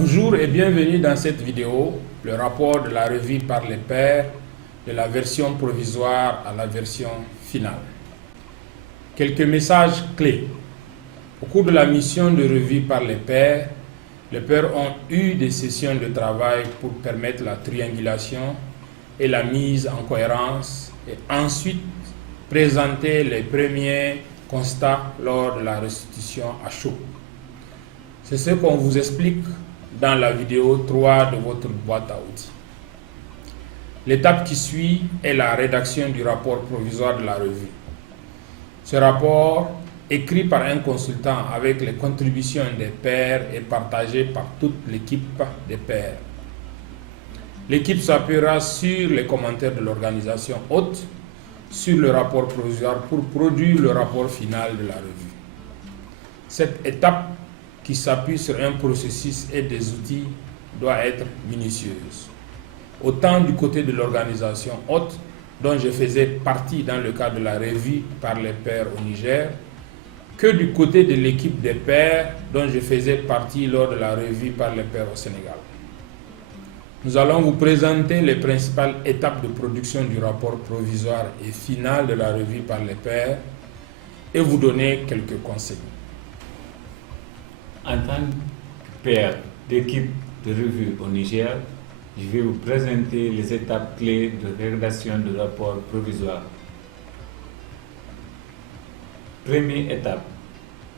Bonjour et bienvenue dans cette vidéo, le rapport de la revue par les pairs de la version provisoire à la version finale. Quelques messages clés. Au cours de la mission de revue par les pairs ont eu des sessions de travail pour permettre la triangulation et la mise en cohérence et ensuite présenter les premiers constats lors de la restitution à chaud. C'est ce qu'on vous explique dans la vidéo 3 de votre boîte à outils. L'étape qui suit est la rédaction du rapport provisoire de la revue. Ce rapport, écrit par un consultant avec les contributions des pairs, est partagé par toute l'équipe des pairs. L'équipe s'appuiera sur les commentaires de l'organisation hôte sur le rapport provisoire pour produire le rapport final de la revue. Cette étape qui s'appuie sur un processus et des outils doit être minutieuse. Autant du côté de l'organisation hôte, dont je faisais partie dans le cadre de la revue par les pairs au Niger, que du côté de l'équipe des pairs, dont je faisais partie lors de la revue par les pairs au Sénégal. Nous allons vous présenter les principales étapes de production du rapport provisoire et final de la revue par les pairs et vous donner quelques conseils. En tant que pair d'équipe de revue au Niger, je vais vous présenter les étapes clés de rédaction du rapport provisoire. Première étape,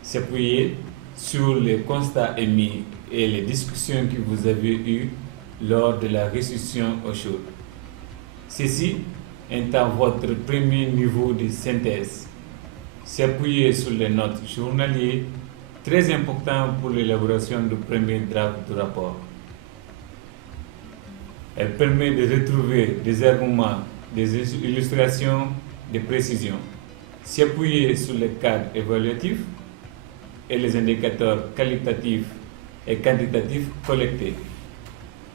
s'appuyer sur les constats émis et les discussions que vous avez eues lors de la restitution au chaud. Ceci étant votre premier niveau de synthèse. S'appuyer sur les notes journalières, très important pour l'élaboration du premier draft du rapport. Elle permet de retrouver des arguments, des illustrations, des précisions. S'appuyer sur les cadres évaluatifs et les indicateurs qualitatifs et quantitatifs collectés.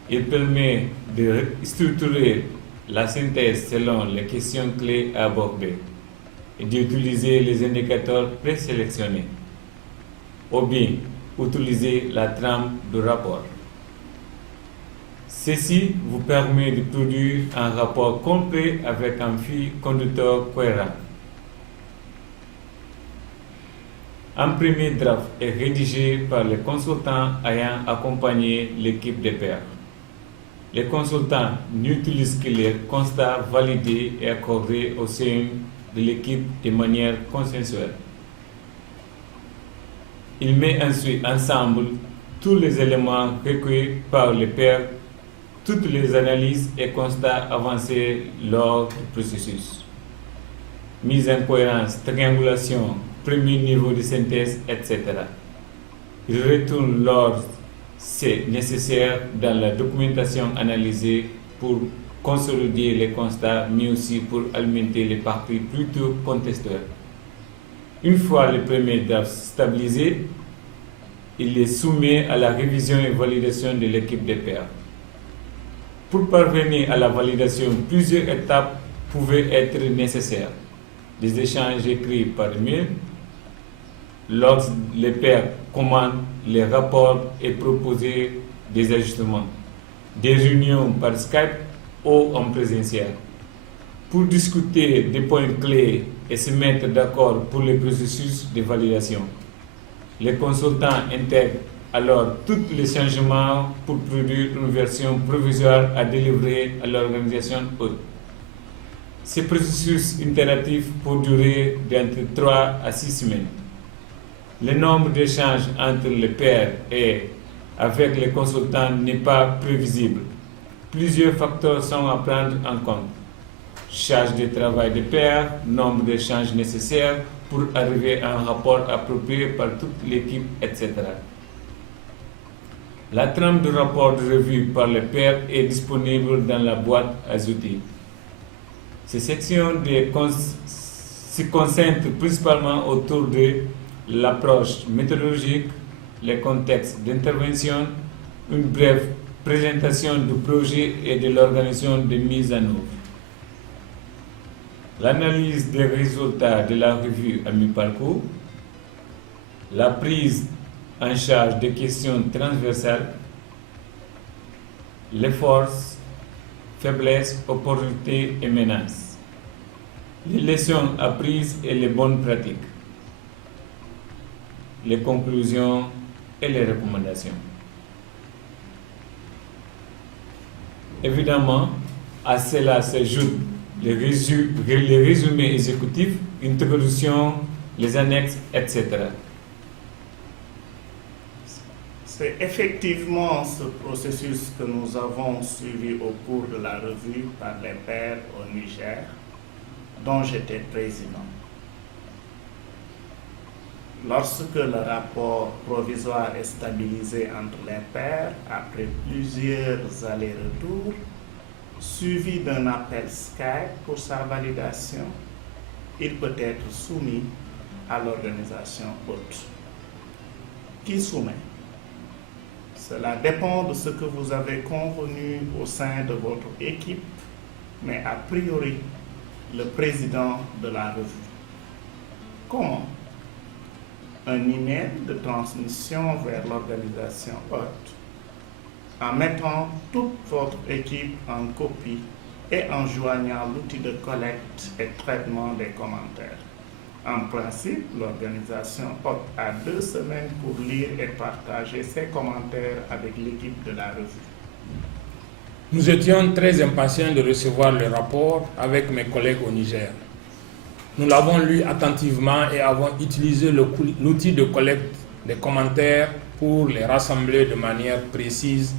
Il permet de structurer la synthèse selon les questions clés à aborder et d'utiliser les indicateurs présélectionnés ou bien utiliser la trame du rapport. Ceci vous permet de produire un rapport complet avec un fil conducteur cohérent. Un premier draft est rédigé par les consultants ayant accompagné l'équipe des pairs. Les consultants n'utilisent que les constats validés et accordés au sein de l'équipe de manière consensuelle. Il met ensuite ensemble tous les éléments recueillis par les pairs, toutes les analyses et constats avancés lors du processus. Mise en cohérence, triangulation, premier niveau de synthèse, etc. Il retourne lors c'est nécessaire dans la documentation analysée pour consolider les constats, mais aussi pour alimenter les parties plutôt contextuelles. Une fois le premier draft stabilisé, il est soumis à la révision et validation de l'équipe des pairs. Pour parvenir à la validation, plusieurs étapes pouvaient être nécessaires. Des échanges écrits par mail, lorsque les pairs commandent les rapports et proposent des ajustements, des réunions par Skype ou en présentiel, pour discuter des points clés et se mettre d'accord pour le processus de validation. Les consultants intègrent alors tous les changements pour produire une version provisoire à délivrer à l'organisation hôte. Ce processus itératif peut durer d'entre 3 à 6 semaines. Le nombre d'échanges entre les pairs et avec les consultants n'est pas prévisible. Plusieurs facteurs sont à prendre en compte. Charge de travail des pairs, nombre d'échanges nécessaires pour arriver à un rapport approprié par toute l'équipe, etc. La trame du rapport de revue par les pairs est disponible dans la boîte à outils. Ces sections se concentrent principalement autour de l'approche méthodologique, les contextes d'intervention, une brève présentation du projet et de l'organisation de mise en œuvre. L'analyse des résultats de la revue à mi-parcours, la prise en charge des questions transversales, les forces, faiblesses, opportunités et menaces, les leçons apprises et les bonnes pratiques, les conclusions et les recommandations. Évidemment, à cela s'ajoutent les résumés exécutifs, introduction, les annexes, etc. C'est effectivement ce processus que nous avons suivi au cours de la revue par les pairs au Niger, dont j'étais président. Lorsque le rapport provisoire est stabilisé entre les pairs, après plusieurs allers-retours, suivi d'un appel Skype pour sa validation, il peut être soumis à l'organisation hôte. Qui soumet? Cela dépend de ce que vous avez convenu au sein de votre équipe, mais a priori, le président de la revue. Comment? Un email de transmission vers l'organisation hôte en mettant toute votre équipe en copie et en joignant l'outil de collecte et traitement des commentaires. En principe, l'organisation hôte a 2 semaines pour lire et partager ses commentaires avec l'équipe de la revue. Nous étions très impatients de recevoir le rapport avec mes collègues au Niger. Nous l'avons lu attentivement et avons utilisé l'outil de collecte des commentaires pour les rassembler de manière précise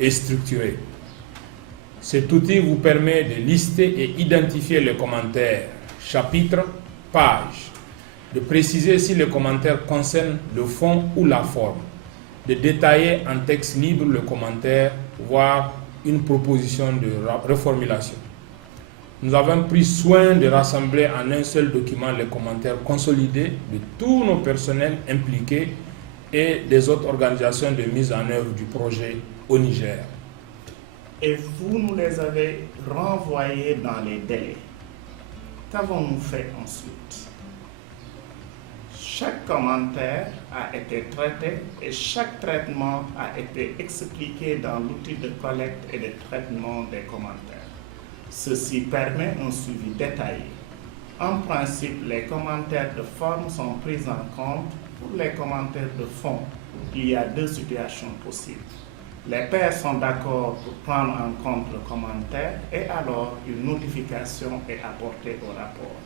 et structurée. Cet outil vous permet de lister et identifier les commentaires, chapitres, pages, de préciser si le commentaire concerne le fond ou la forme, de détailler en texte libre le commentaire, voire une proposition de reformulation. Nous avons pris soin de rassembler en un seul document les commentaires consolidés de tous nos personnels impliqués et des autres organisations de mise en œuvre du projet au Niger. Et vous nous les avez renvoyés dans les délais. Qu'avons-nous fait ensuite? Chaque commentaire a été traité et chaque traitement a été expliqué dans l'outil de collecte et de traitement des commentaires. Ceci permet un suivi détaillé. En principe, les commentaires de forme sont pris en compte. Pour les commentaires de fond, il y a 2 situations possibles. Les pairs sont d'accord pour prendre en compte le commentaire et alors une notification est apportée au rapport.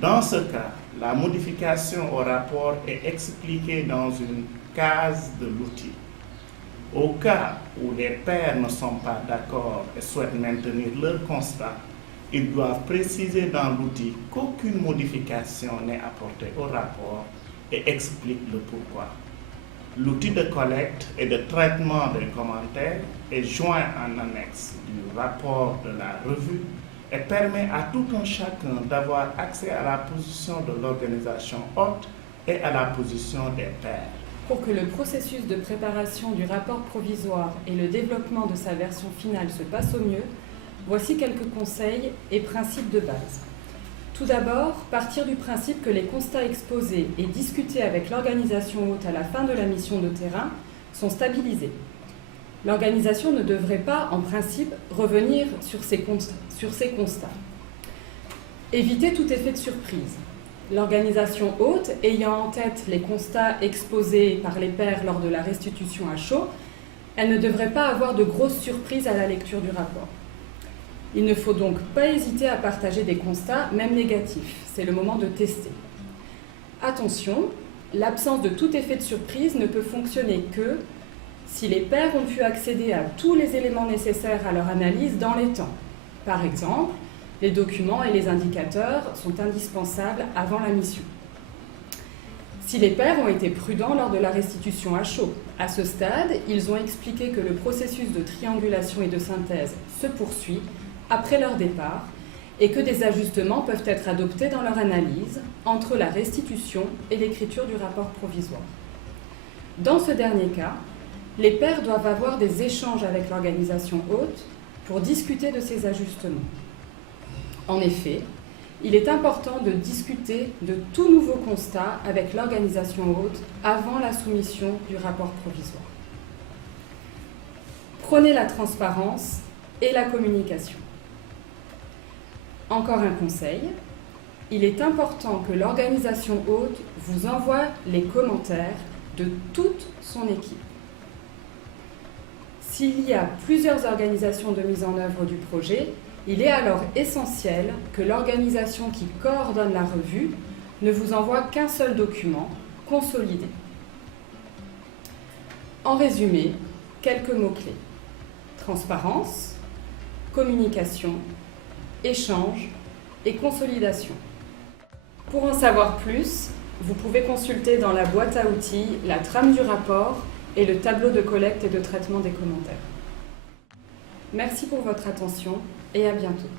Dans ce cas, la modification au rapport est expliquée dans une case de l'outil. Au cas où les pairs ne sont pas d'accord et souhaitent maintenir leur constat, ils doivent préciser dans l'outil qu'aucune modification n'est apportée au rapport et expliquent le pourquoi. L'outil de collecte et de traitement des commentaires est joint en annexe du rapport de la revue et permet à tout un chacun d'avoir accès à la position de l'organisation hôte et à la position des pairs. Pour que le processus de préparation du rapport provisoire et le développement de sa version finale se passent au mieux, voici quelques conseils et principes de base. Tout d'abord, partir du principe que les constats exposés et discutés avec l'organisation hôte à la fin de la mission de terrain sont stabilisés. L'organisation ne devrait pas, en principe, revenir sur ces constats. Éviter tout effet de surprise. L'organisation hôte, ayant en tête les constats exposés par les pairs lors de la restitution à chaud, elle ne devrait pas avoir de grosses surprises à la lecture du rapport. Il ne faut donc pas hésiter à partager des constats, même négatifs. C'est le moment de tester. Attention, l'absence de tout effet de surprise ne peut fonctionner que si les pairs ont pu accéder à tous les éléments nécessaires à leur analyse dans les temps. Par exemple, les documents et les indicateurs sont indispensables avant la mission. Si les pairs ont été prudents lors de la restitution à chaud, à ce stade, ils ont expliqué que le processus de triangulation et de synthèse se poursuit après leur départ et que des ajustements peuvent être adoptés dans leur analyse entre la restitution et l'écriture du rapport provisoire. Dans ce dernier cas, les pairs doivent avoir des échanges avec l'organisation hôte pour discuter de ces ajustements. En effet, il est important de discuter de tout nouveau constat avec l'organisation hôte avant la soumission du rapport provisoire. Prônez la transparence et la communication. Encore un conseil, il est important que l'organisation hôte vous envoie les commentaires de toute son équipe. S'il y a plusieurs organisations de mise en œuvre du projet, il est alors essentiel que l'organisation qui coordonne la revue ne vous envoie qu'un seul document consolidé. En résumé, quelques mots-clés. Transparence, communication, échange et consolidation. Pour en savoir plus, vous pouvez consulter dans la boîte à outils la trame du rapport et le tableau de collecte et de traitement des commentaires. Merci pour votre attention et à bientôt.